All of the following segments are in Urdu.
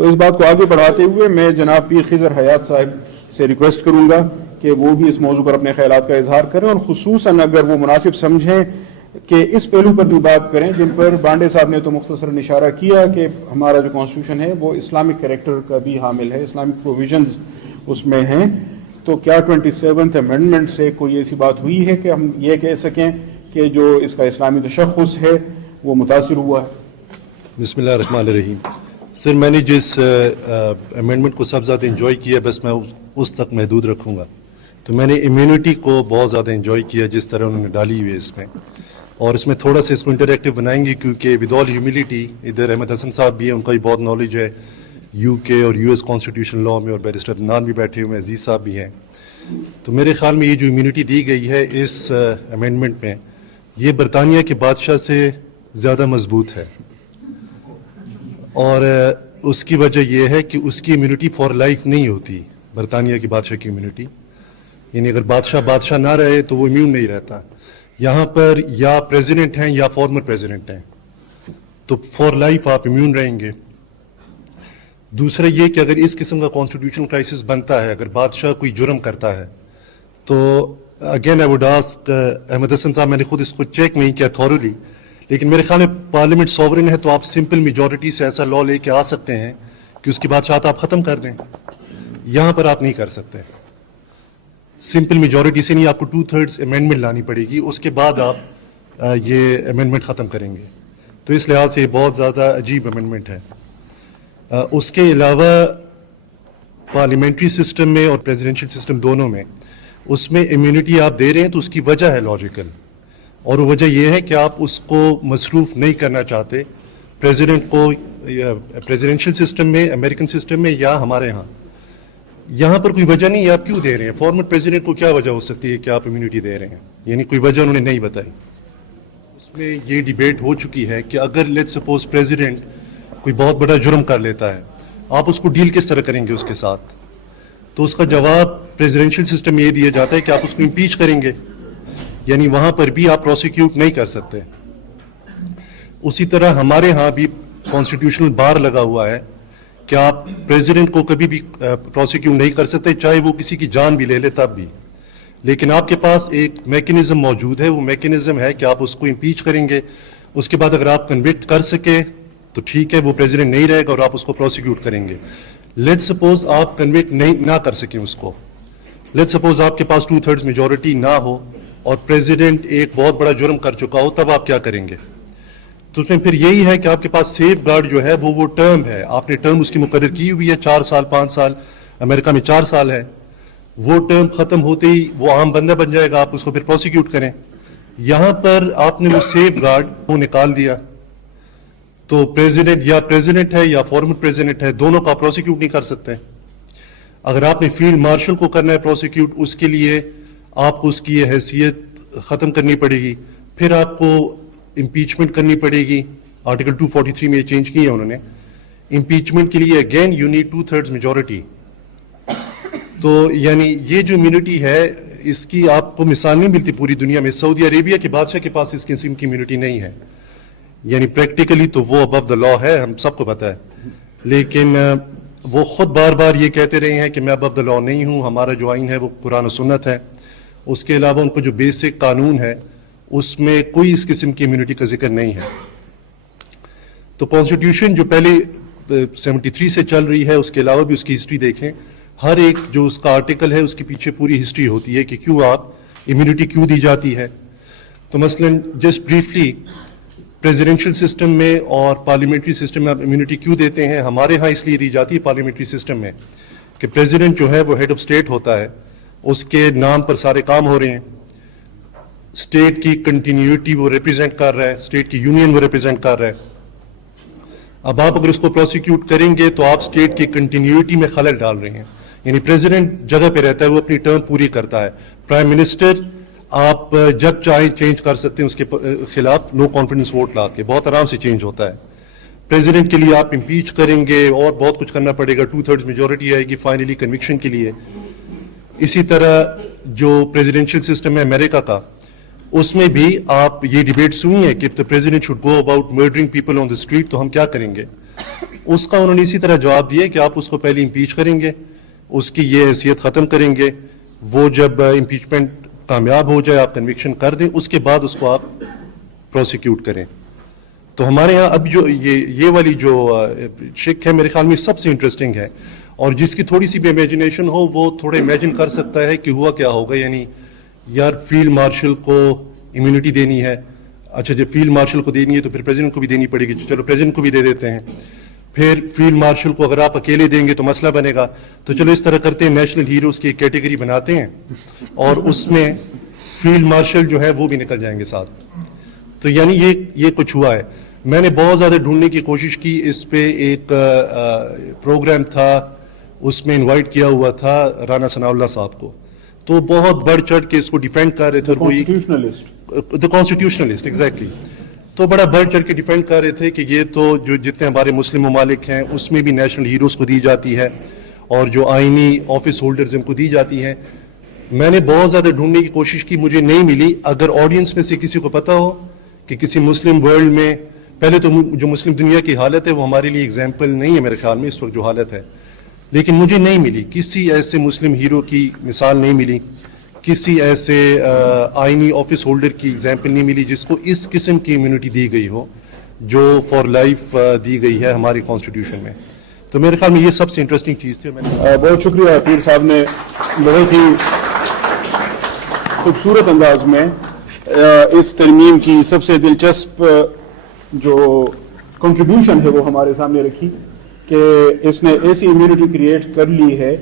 تو اس بات کو آگے بڑھاتے ہوئے میں جناب پیر خضر حیات صاحب سے ریکویسٹ کروں گا کہ وہ بھی اس موضوع پر اپنے خیالات کا اظہار کریں، اور خصوصاً اگر وہ مناسب سمجھیں کہ اس پہلو پر بھی بات کریں جن پر بانڈے صاحب نے تو مختصراً اشارہ کیا کہ ہمارا جو کانسٹیٹیوشن ہے وہ اسلامک کریکٹر کا بھی حامل ہے، اسلامک پروویژنز اس میں ہیں. تو کیا 27th امینڈمنٹ سے کوئی ایسی بات ہوئی ہے کہ ہم یہ کہہ سکیں کہ جو اس کا اسلامی تشخص ہے وہ متاثر ہوا ہے؟ بسم اللہ الرحمن الرحیم. سر میں نے جس امینڈمنٹ کو سب زیادہ انجوائے کیا بس میں اس تک محدود رکھوں گا. تو میں نے امیونٹی کو بہت زیادہ انجوائے کیا جس طرح انہوں نے ڈالی ہوئی ہے اس میں، اور اس میں تھوڑا سا اس کو انٹریکٹیو بنائیں گے کیونکہ ود آل ہیوملٹی ادھر احمد حسن صاحب بھی ہیں، ان کا بھی بہت نالج ہے یو کے اور یو ایس کانسٹیٹیوشن لاء میں، اور بیرسٹر عدنان بھی بیٹھے ہوئے ہیں، عزیز صاحب بھی ہیں. تو میرے خیال میں یہ جو امیونٹی دی گئی ہے اس امینڈمنٹ میں یہ برطانیہ کے بادشاہ سے زیادہ مضبوط ہے، اور اس کی وجہ یہ ہے کہ اس کی امیونٹی فار لائف نہیں ہوتی. برطانیہ کی بادشاہ کی امیونٹی یعنی اگر بادشاہ نہ رہے تو وہ امیون نہیں رہتا. یہاں پر یا پریزیڈنٹ ہیں یا فارمر پریزیڈنٹ ہیں، تو فار لائف آپ امیون رہیں گے. دوسرا یہ کہ اگر اس قسم کا کانسٹیٹیوشنل کرائسس بنتا ہے، اگر بادشاہ کوئی جرم کرتا ہے، تو again I would ask Ahmad Hasan صاحب، میں نے خود اس کو چیک نہیں کیا تھورولی، لیکن میرے خیال میں پارلیمنٹ سوورن ہے تو آپ سمپل میجورٹی سے ایسا لاء لے کے آ سکتے ہیں کہ اس کی بادشاہت آپ ختم کر دیں. یہاں پر آپ نہیں کر سکتے. سمپل میجورٹی سے نہیں، آپ کو 2/3 امینڈمنٹ لانی پڑے گی، اس کے بعد آپ یہ امینڈمنٹ ختم کریں گے. تو اس لحاظ سے بہت زیادہ عجیب امینڈمنٹ ہے. اس کے علاوہ پارلیمنٹری سسٹم میں اور پریزیڈنشل سسٹم دونوں میں اس میں امیونٹی آپ دے رہے ہیں تو اس کی وجہ ہے لاجیکل، اور وہ وجہ یہ ہے کہ آپ اس کو مصروف نہیں کرنا چاہتے پریزیڈنٹ کو پریزیڈنشل سسٹم میں، امریکن سسٹم میں یا ہمارے ہاں. یہاں پر کوئی وجہ نہیں ہے، آپ کیوں دے رہے ہیں؟ فارمر پریزیڈنٹ کو کیا وجہ ہو سکتی ہے کہ آپ امیونٹی دے رہے ہیں؟ یعنی کوئی وجہ انہوں نے نہیں بتائی. اس میں یہ ڈیبیٹ ہو چکی ہے کہ اگر لیٹ سپوز پریزیڈنٹ کوئی بہت بڑا جرم کر لیتا ہے، آپ اس کو ڈیل کس طرح کریں گے اس کے ساتھ؟ تو اس کا جواب پریزیڈنشل سسٹم میں یہ دیا جاتا ہے کہ آپ اس کو امپیچ کریں گے، یعنی وہاں پر بھی آپ پروسیکیوٹ نہیں کر سکتے. اسی طرح ہمارے ہاں بھی کانسٹیٹیوشنل بار لگا ہوا ہے کہ آپ پریزیڈنٹ کو کبھی بھی پروسیکیوٹ نہیں کر سکتے، چاہے وہ کسی کی جان بھی لے لے تب بھی. لیکن آپ کے پاس ایک میکینزم موجود ہے، وہ میکینزم ہے کہ آپ اس کو امپیچ کریں گے، اس کے بعد اگر آپ کنوکٹ کر سکے تو ٹھیک ہے، وہ پریزیڈنٹ نہیں رہے گا اور آپ اس کو پروسیکیوٹ کریں گے. لیٹ سپوز آپ کنوکٹ نہ کر سکیں اس کو، لیٹ سپوز آپ کے پاس 2/3 میجورٹی نہ ہو اور پریزیڈنٹ ایک بہت بڑا جرم کر چکا ہو، تب آپ کیا کریں گے؟ تو اس میں پھر یہی ہے کہ آپ کے پاس سیف گارڈ جو ہے وہ ٹرم ہے، آپ نے ٹرم اس کی مقرر کی ہوئی ہے 4 سال 5 سال، امریکہ میں 4 سال ہے. وہ ٹرم ختم ہوتے ہی وہ عام بندہ بن جائے گا، آپ اس کو پھر پروسیکیوٹ کریں. یہاں پر آپ نے وہ سیف گارڈ وہ نکال دیا، تو پریزیڈنٹ ہے یا فارمر پریزیڈنٹ ہے، دونوں کا پروسیکیوٹ نہیں کر سکتے. اگر آپ نے فیلڈ مارشل کو کرنا ہے پروسیکیوٹ، اس کے لیے آپ کو اس کی یہ حیثیت ختم کرنی پڑے گی، پھر آپ کو امپیچمنٹ کرنی پڑے گی. آرٹیکل 243 میں یہ چینج کی ہے انہوں نے. امپیچمنٹ کے لیے اگین یو نیڈ 2/3 میجورٹی. تو یعنی یہ جو امیونٹی ہے اس کی آپ کو مثال نہیں ملتی پوری دنیا میں. سعودی عربیہ کے بادشاہ کے پاس اس قسم کی امیونٹی نہیں ہے، یعنی پریکٹیکلی تو وہ ابو دا لاء ہے، ہم سب کو پتہ ہے، لیکن وہ خود بار بار یہ کہتے رہے ہیں کہ میں ابو دا لاء نہیں ہوں، ہمارا جو آئین ہے وہ قرآن و سنت ہے. اس کے علاوہ ان کو جو بیسک قانون ہے اس میں کوئی اس قسم کی امیونٹی کا ذکر نہیں ہے. تو کانسٹیٹیوشن جو پہلے 73 سے چل رہی ہے، اس کے علاوہ بھی اس کی ہسٹری دیکھیں، ہر ایک جو اس کا آرٹیکل ہے اس کے پیچھے پوری ہسٹری ہوتی ہے کہ کیوں آپ امیونٹی کیوں دی جاتی ہے. تو مثلا جسٹ بریفلی پریزیڈنشل سسٹم میں اور پارلیمنٹری سسٹم میں آپ امیونٹی کیوں دیتے ہیں؟ ہمارے ہاں اس لیے دی جاتی ہے پارلیمنٹری سسٹم میں کہ پریزیڈنٹ جو ہے وہ ہیڈ آف اسٹیٹ ہوتا ہے، اس کے نام پر سارے کام ہو رہے ہیں، اسٹیٹ کی کنٹینیوٹی وہ ریپرزینٹ کر رہا ہے، اسٹیٹ کی یونین وہ ریپرزینٹ کر رہا ہے. اب آپ اگر اس کو پروسیکیوٹ کریں گے تو آپ اسٹیٹ کی کنٹینیوٹی میں خلل ڈال رہے ہیں. یعنی پریزیڈنٹ جگہ پہ رہتا ہے، وہ اپنی ٹرم پوری کرتا ہے. پرائم منسٹر آپ جب چاہیں چینج کر سکتے ہیں، اس کے خلاف نو کانفیڈنس ووٹ لا کے بہت آرام سے چینج ہوتا ہے. پریزیڈنٹ کے لیے آپ امپیچ کریں گے اور بہت کچھ کرنا پڑے گا، 2/3 میجورٹی آئے گی فائنلی کنوکشن کے لیے. اسی طرح جو پریزیڈنشل سسٹم ہے امریکہ کا، اس میں بھی آپ یہ ڈیبیٹ سنی ہے کہ if the president should go about murdering people on the street تو ہم کیا کریں گے. اس کا انہوں نے اسی طرح جواب دیا کہ آپ اس کو پہلے امپیچ کریں گے, اس کی یہ حیثیت ختم کریں گے, وہ جب امپیچمنٹ کامیاب ہو جائے, آپ کنوکشن کر دیں, اس کے بعد اس کو آپ پروسیکیوٹ کریں. تو ہمارے ہاں اب جو یہ والی جو شک ہے میرے خیال میں سب سے انٹرسٹنگ ہے, اور جس کی تھوڑی سی بھی امیجنیشن ہو وہ تھوڑا امیجن کر سکتا ہے کہ ہوا کیا ہوگا. یعنی یار فیلڈ مارشل کو امیونٹی دینی ہے, اچھا جب فیلڈ مارشل کو دینی ہے تو پھر پریزیڈنٹ کو بھی دینی پڑے گی, چلو پریزیڈنٹ کو بھی دے دیتے ہیں. پھر فیلڈ مارشل کو اگر آپ اکیلے دیں گے تو مسئلہ بنے گا, تو چلو اس طرح کرتے ہیں, نیشنل ہیروز کی ایک کیٹیگری بناتے ہیں اور اس میں فیلڈ مارشل جو ہے وہ بھی نکل جائیں گے ساتھ. تو یعنی یہ کچھ ہوا ہے. میں نے بہت زیادہ ڈھونڈنے کی کوشش کی, اس پہ ایک پروگرام تھا, اس میں انوائٹ کیا ہوا تھا رانا ثناء اللہ صاحب کو, تو بہت بڑھ چڑھ کے اس کو ڈیفینڈ کر رہے تھے. دا کانسٹیٹیوشنلسٹ ایگزیکٹلی, تو بڑا بڑھ چڑھ کے ڈیفینڈ کر رہے تھے کہ یہ تو جو جتنے ہمارے مسلم ممالک ہیں اس میں بھی نیشنل ہیروز کو دی جاتی ہے, اور جو آئینی آفس ہولڈرز ان کو دی جاتی ہیں. میں نے بہت زیادہ ڈھونڈنے کی کوشش کی, مجھے نہیں ملی. اگر آڈینس میں سے کسی کو پتا ہو کہ کسی مسلم ورلڈ میں, پہلے تو جو مسلم دنیا کی حالت ہے وہ ہمارے لیے ایگزامپل نہیں ہے میرے خیال میں اس وقت جو حالت ہے, لیکن مجھے نہیں ملی, کسی ایسے مسلم ہیرو کی مثال نہیں ملی, کسی ایسے آئینی آفس ہولڈر کی ایگزامپل نہیں ملی جس کو اس قسم کی امیونٹی دی گئی ہو جو فار لائف دی گئی ہے ہماری کانسٹیٹیوشن میں. تو میرے خیال میں یہ سب سے انٹرسٹنگ چیز تھی. بہت شکریہ پیر صاحب نے بہت ہی خوبصورت انداز میں اس ترمیم کی سب سے دلچسپ جو کنٹریبیوشن ہے وہ ہمارے سامنے رکھی, کہ اس نے ایسی امیونٹی کریٹ کر لی ہے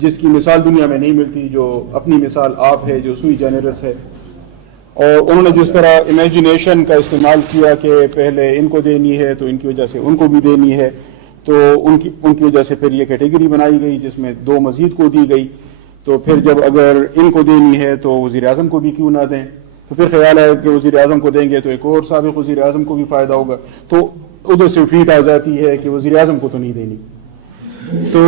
جس کی مثال دنیا میں نہیں ملتی, جو اپنی مثال آپ ہے, جو سوئی جینرس ہے. اور انہوں نے جس طرح امیجنیشن کا استعمال کیا کہ پہلے ان کو دینی ہے تو ان کی وجہ سے ان کو بھی دینی ہے, تو ان کی وجہ سے پھر یہ کیٹیگری بنائی گئی جس میں 2 مزید کو دی گئی. تو پھر جب اگر ان کو دینی ہے تو وزیر اعظم کو بھی کیوں نہ دیں, تو پھر خیال ہے کہ وزیر اعظم کو دیں گے تو ایک اور سابق وزیر اعظم کو بھی فائدہ ہوگا, تو ادھر سے ٹویٹ آ جاتی ہے کہ وزیر اعظم کو تو نہیں دینی. تو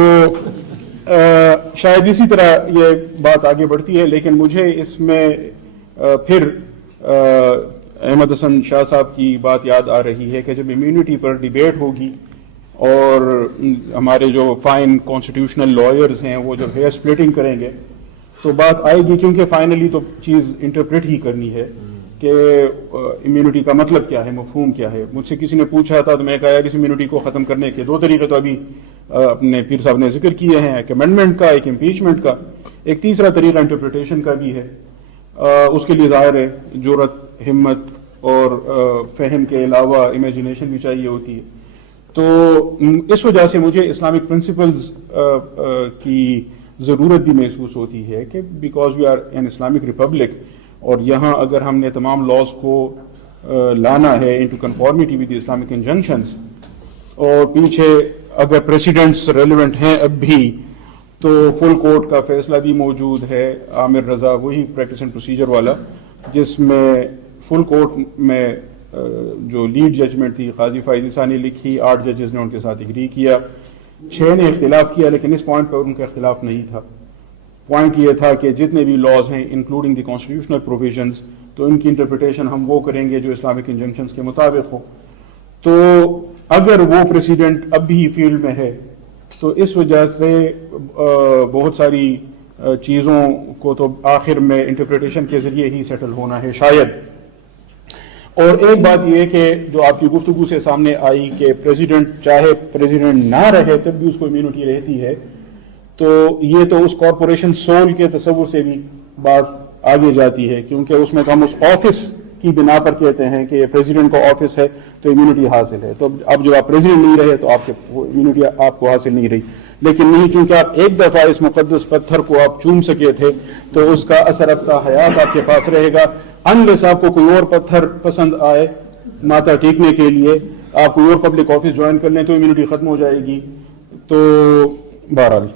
شاید اسی طرح یہ بات آگے بڑھتی ہے. لیکن مجھے اس میں پھر احمد حسن شاہ صاحب کی بات یاد آ رہی ہے کہ جب امیونٹی پر ڈیبیٹ ہوگی اور ہمارے جو فائن کانسٹیٹیوشنل لائرز ہیں وہ جب ہیئر سپلٹنگ کریں گے تو بات آئے گی, کیونکہ فائنلی تو چیز انٹرپریٹ ہی کرنی ہے کہ امیونٹی کا مطلب کیا ہے, مفہوم کیا ہے. مجھ سے کسی نے پوچھا تھا تو میں کہا کہ اس امیونٹی کو ختم کرنے کے 2 طریقے تو ابھی اپنے پیر صاحب نے ذکر کیے ہیں, ایک امینڈمنٹ کا, ایک امپیچمنٹ کا. ایک تیسرا طریقہ انٹرپریٹیشن کا بھی ہے. اس کے لیے ظاہر ہے جرأت, ہمت اور فہم کے علاوہ امیجنیشن بھی چاہیے ہوتی ہے. تو اس وجہ سے مجھے اسلامک پرنسپلز کی ضرورت بھی محسوس ہوتی ہے کہ because we are an Islamic republic, اور یہاں اگر ہم نے تمام لاز کو لانا ہے into conformity with the Islamic injunctions, اور پیچھے اگر پریسیڈنٹس ریلیونٹ ہیں اب بھی تو فل کورٹ کا فیصلہ بھی موجود ہے, عامر رضا وہی پریکٹس اینڈ پروسیجر والا, جس میں فل کورٹ میں جو لیڈ ججمنٹ تھی قاضی فائزی ثانی لکھی, 8 ججز نے ان کے ساتھ اگری کیا, 6 نے اختلاف کیا, لیکن اس پوائنٹ پر ان کا اختلاف نہیں تھا. پوائنٹ یہ تھا کہ جتنے بھی لاز ہیں انکلوڈنگ دی کانسٹیٹیوشنل پروویژنز, تو ان کی انٹرپریٹیشن ہم وہ کریں گے جو اسلامک انجنکشنز کے مطابق ہو. تو اگر وہ پریسیڈنٹ اب بھی فیلڈ میں ہے تو اس وجہ سے بہت ساری چیزوں کو تو آخر میں انٹرپریٹیشن کے ذریعے ہی سیٹل ہونا ہے شاید. اور ایک بات یہ کہ جو آپ کی گفتگو سے سامنے آئی کہ پریزیڈنٹ چاہے پریزیڈنٹ نہ رہے تب بھی اس کو امیونٹی رہتی ہے, تو یہ تو اس کارپوریشن سول کے تصور سے بھی بات آگے جاتی ہے, کیونکہ اس میں تو ہم اس آفس کی بنا پر کہتے ہیں کہ پریزیڈنٹ کا آفس ہے تو امیونٹی حاصل ہے. تو اب جب آپ پریزیڈنٹ نہیں رہے تو آپ کے امیونٹی آپ کو حاصل نہیں رہی. لیکن نہیں, چونکہ آپ ایک دفعہ اس مقدس پتھر کو آپ چوم سکے تھے تو اس کا اثر اب تا حیات آپ کے پاس رہے گا, انلیس آپ کو کوئی اور پتھر پسند آئے ماتھا ٹیکنے کے لیے, آپ کوئی اور پبلک آفس جوائن کر لیں تو امیونٹی ختم ہو جائے گی. تو بہرحال